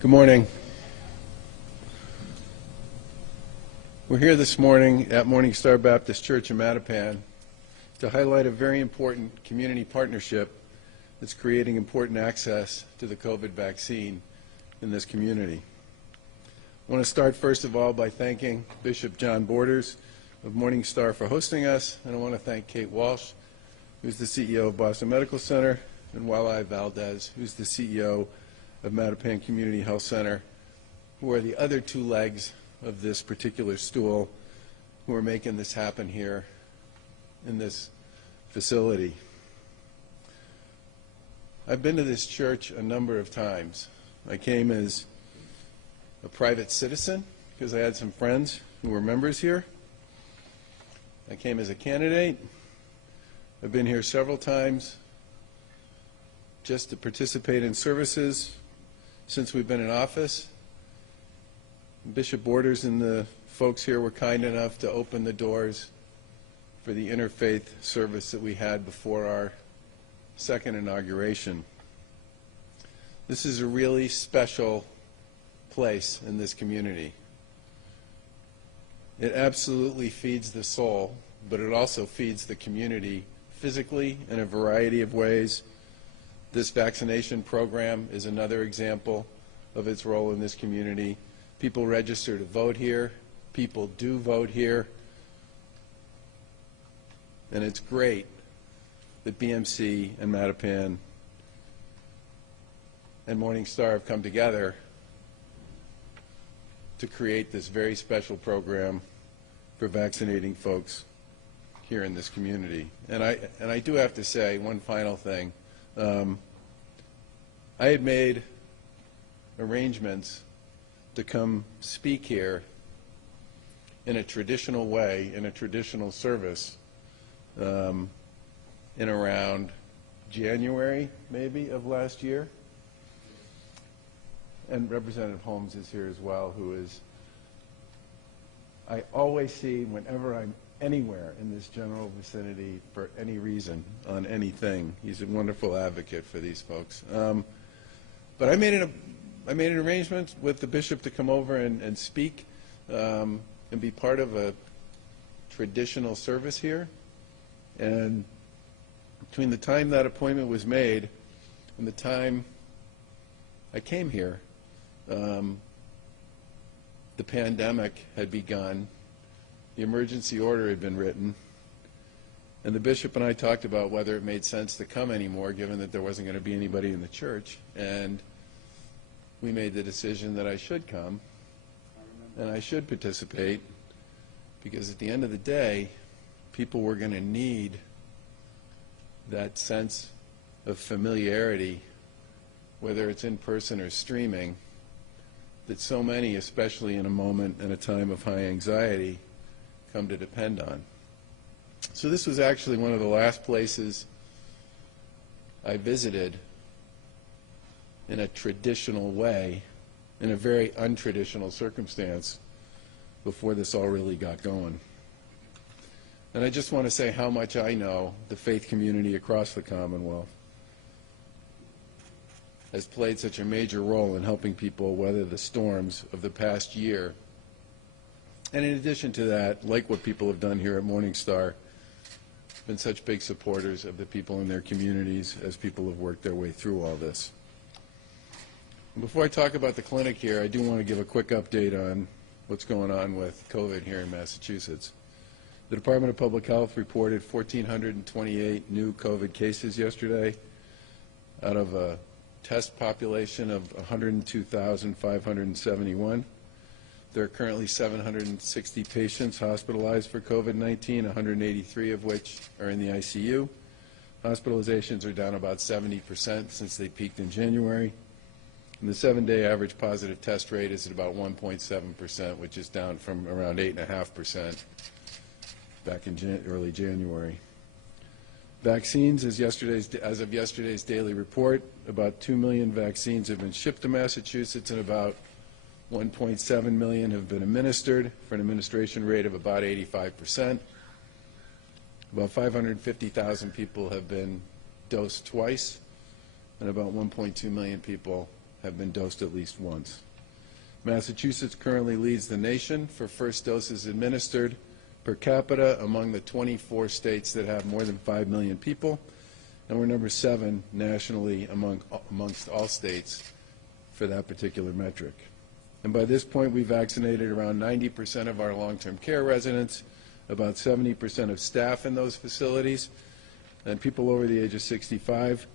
Good morning. We're here this morning at Morning Star Baptist Church in Mattapan to highlight a very important community partnership that's creating important access to the COVID vaccine in this community. I want to start first of all by thanking Bishop John Borders of Morning Star for hosting us, and I want to thank Kate Walsh, who's the CEO of Boston Medical Center, and Walleye Valdez, who's the CEO of Mattapan Community Health Center, who are the other two legs of this particular stool who are making this happen here in this facility. I've been to this church a number of times. I came as a private citizen because I had some friends who were members here. I came as a candidate. I've been here several times just to participate in services since we've been in office. Bishop Borders and the folks here were kind enough to open the doors for the interfaith service that we had before our second inauguration. This is a really special place in this community. It absolutely feeds the soul, but it also feeds the community physically in a variety of ways. This vaccination program is another example of its role in this community. People register to vote here. People do vote here. And it's great that BMC and Mattapan and Morning Star have come together to create this very special program for vaccinating folks here in this community. And I do have to say one final thing. I had made arrangements to come speak here in a traditional way, in a traditional service, in around January, maybe, of last year. And Representative Holmes is here as well, who is, I always see whenever I'm anywhere in this general vicinity for any reason, on anything. He's a wonderful advocate for these folks. But I made an arrangement with the bishop to come over and speak and be part of a traditional service here. And between the time that appointment was made and the time I came here, the pandemic had begun, the emergency order had been written, and the bishop and I talked about whether it made sense to come anymore, given that there wasn't going to be anybody in the church. And we made the decision that I should come and I should participate, because at the end of the day, people were going to need that sense of familiarity, whether it's in person or streaming, that so many, especially in a moment and a time of high anxiety, come to depend on. So this was actually one of the last places I visited in a traditional way, in a very untraditional circumstance, before this all really got going. And I just want to say how much I know the faith community across the Commonwealth has played such a major role in helping people weather the storms of the past year. And in addition to that, like what people have done here at Morning Star, been such big supporters of the people in their communities as people have worked their way through all this. Before I talk about the clinic here, I do want to give a quick update on what's going on with COVID here in Massachusetts. The Department of Public Health reported 1,428 new COVID cases yesterday out of a test population of 102,571. There are currently 760 patients hospitalized for COVID-19, 183 of which are in the ICU. Hospitalizations are down about 70% since they peaked in January. And the 7-day average positive test rate is at about 1.7%, which is down from around 8.5% back in early January. Vaccines, as of yesterday's daily report, about 2 million vaccines have been shipped to Massachusetts, and about 1.7 million have been administered, for an administration rate of about 85%. About 550,000 people have been dosed twice, and about 1.2 million people have been dosed at least once. Massachusetts currently leads the nation for first doses administered per capita among the 24 states that have more than 5 million people, and we're number 7 nationally amongst all states for that particular metric. And by this point, we vaccinated around 90% of our long-term care residents, about 70% of staff in those facilities, and people over the age of 75,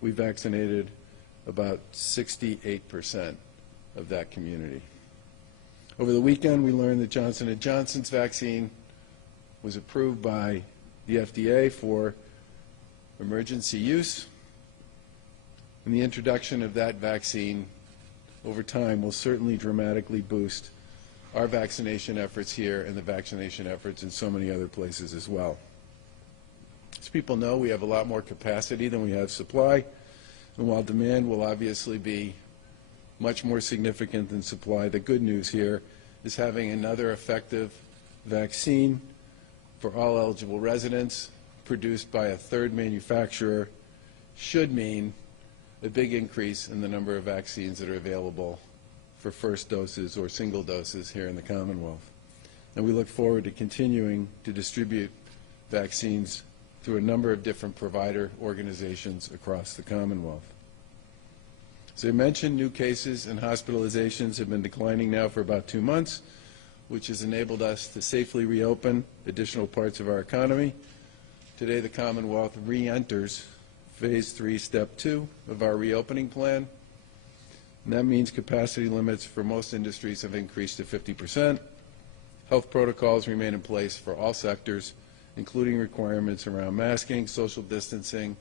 we vaccinated about 68% of that community. Over the weekend, we learned that Johnson & Johnson's vaccine was approved by the FDA for emergency use, and the introduction of that vaccine over time will certainly dramatically boost our vaccination efforts here and the vaccination efforts in so many other places as well. As people know, we have a lot more capacity than we have supply, and while demand will obviously be much more significant than supply, the good news here is having another effective vaccine for all eligible residents produced by a third manufacturer should mean a big increase in the number of vaccines that are available for first doses or single doses here in the Commonwealth. And we look forward to continuing to distribute vaccines through a number of different provider organizations across the Commonwealth. As I mentioned, new cases and hospitalizations have been declining now for about 2 months, which has enabled us to safely reopen additional parts of our economy. Today, the Commonwealth re-enters Phase 3, Step 2 of our reopening plan. And that means capacity limits for most industries have increased to 50%. Health protocols remain in place for all sectors, including requirements around masking, social distancing,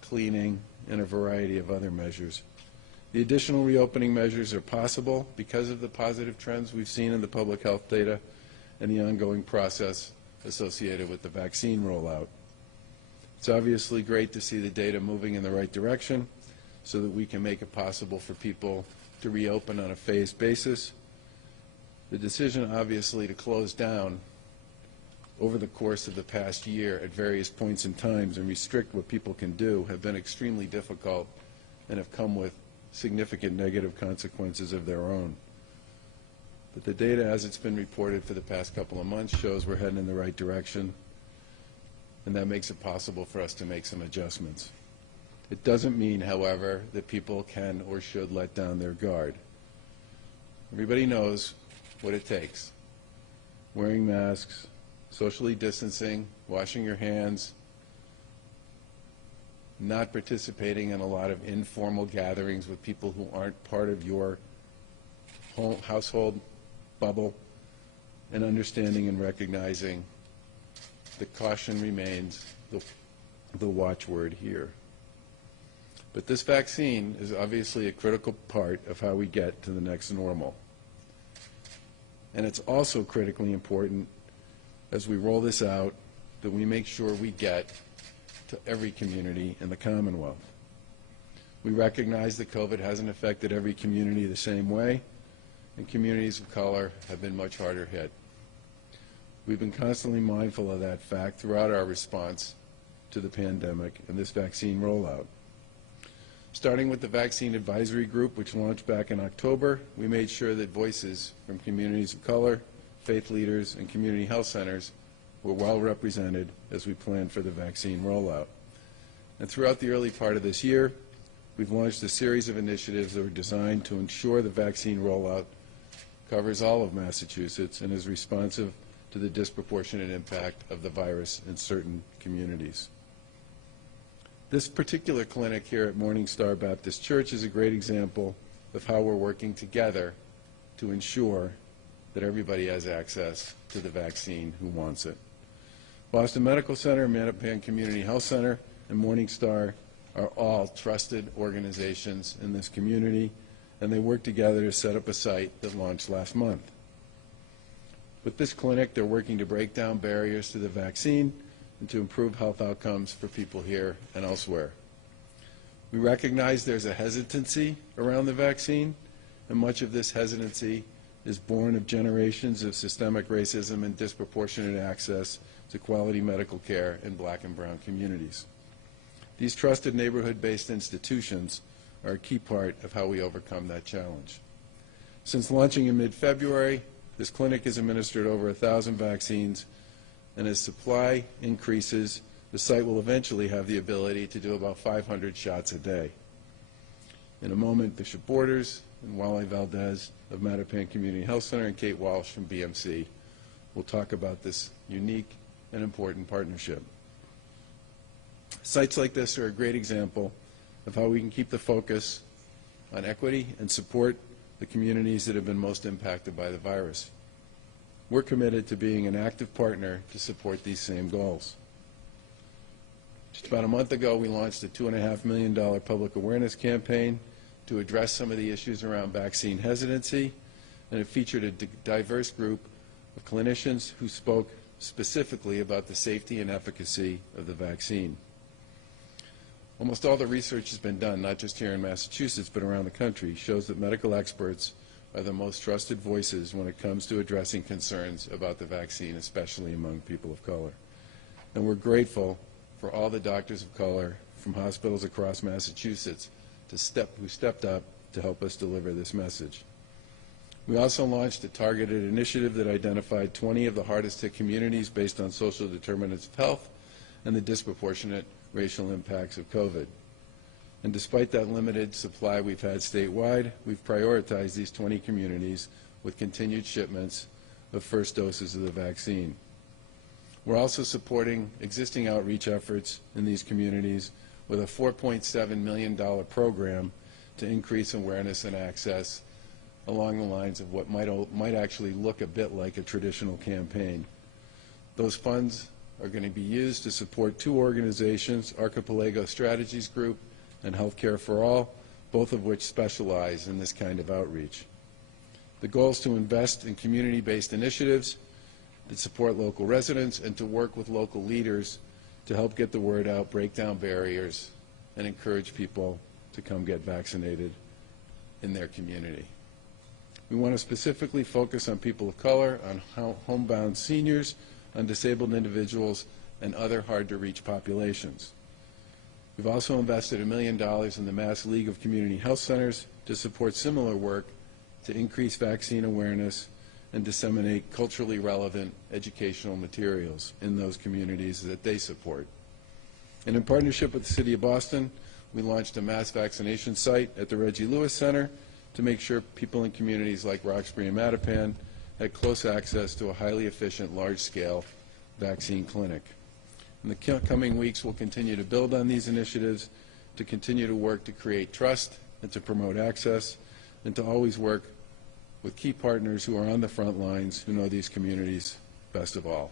cleaning, and a variety of other measures. The additional reopening measures are possible because of the positive trends we've seen in the public health data and the ongoing process associated with the vaccine rollout. It's obviously great to see the data moving in the right direction so that we can make it possible for people to reopen on a phased basis. The decision, obviously, to close down over the course of the past year at various points in times and restrict what people can do have been extremely difficult and have come with significant negative consequences of their own. But the data, as it's been reported for the past couple of months, shows we're heading in the right direction, and that makes it possible for us to make some adjustments. It doesn't mean, however, that people can or should let down their guard. Everybody knows what it takes. Wearing masks, socially distancing, washing your hands, not participating in a lot of informal gatherings with people who aren't part of your household bubble, and understanding and recognizing that caution remains the watchword here. But this vaccine is obviously a critical part of how we get to the next normal. And it's also critically important as we roll this out that we make sure we get to every community in the Commonwealth. We recognize that COVID hasn't affected every community the same way, and communities of color have been much harder hit. We've been constantly mindful of that fact throughout our response to the pandemic and this vaccine rollout. Starting with the Vaccine Advisory Group, which launched back in October, we made sure that voices from communities of color, faith leaders, and community health centers were well represented as we planned for the vaccine rollout. And throughout the early part of this year, we've launched a series of initiatives that are designed to ensure the vaccine rollout covers all of Massachusetts and is responsive to the disproportionate impact of the virus in certain communities. This particular clinic here at Morning Star Baptist Church is a great example of how we're working together to ensure that everybody has access to the vaccine who wants it. Boston Medical Center, Mattapan Community Health Center, and Morning Star are all trusted organizations in this community, and they work together to set up a site that launched last month. With this clinic, they're working to break down barriers to the vaccine and to improve health outcomes for people here and elsewhere. We recognize there's a hesitancy around the vaccine, and much of this hesitancy is born of generations of systemic racism and disproportionate access to quality medical care in black and brown communities. These trusted neighborhood-based institutions are a key part of how we overcome that challenge. Since launching in mid-February, this clinic has administered over 1,000 vaccines, and as supply increases, the site will eventually have the ability to do about 500 shots a day. In a moment, Bishop Borders and Wally Valdez of Mattapan Community Health Center and Kate Walsh from BMC will talk about this unique and important partnership. Sites like this are a great example of how we can keep the focus on equity and support the communities that have been most impacted by the virus. We're committed to being an active partner to support these same goals. Just about a month ago, we launched a $2.5 million public awareness campaign to address some of the issues around vaccine hesitancy, and it featured a diverse group of clinicians who spoke specifically about the safety and efficacy of the vaccine. Almost all the research has been done, not just here in Massachusetts, but around the country, shows that medical experts are the most trusted voices when it comes to addressing concerns about the vaccine, especially among people of color. And we're grateful for all the doctors of color from hospitals across Massachusetts who stepped up to help us deliver this message. We also launched a targeted initiative that identified 20 of the hardest hit communities based on social determinants of health and the disproportionate racial impacts of COVID. And despite that limited supply we've had statewide, we've prioritized these 20 communities with continued shipments of first doses of the vaccine. We're also supporting existing outreach efforts in these communities with a $4.7 million program to increase awareness and access along the lines of what might actually look a bit like a traditional campaign. Those funds are going to be used to support two organizations, Archipelago Strategies Group and Healthcare for All, both of which specialize in this kind of outreach. The goal is to invest in community-based initiatives that support local residents and to work with local leaders to help get the word out, break down barriers, and encourage people to come get vaccinated in their community. We want to specifically focus on people of color, on homebound seniors, on disabled individuals, and other hard-to-reach populations. We've also invested $1 million in the Mass League of Community Health Centers to support similar work to increase vaccine awareness and disseminate culturally relevant educational materials in those communities that they support. And in partnership with the City of Boston, we launched a mass vaccination site at the Reggie Lewis Center to make sure people in communities like Roxbury and Mattapan had close access to a highly efficient, large-scale vaccine clinic. In the coming weeks, we'll continue to build on these initiatives, to continue to work to create trust and to promote access, and to always work with key partners who are on the front lines, who know these communities best of all.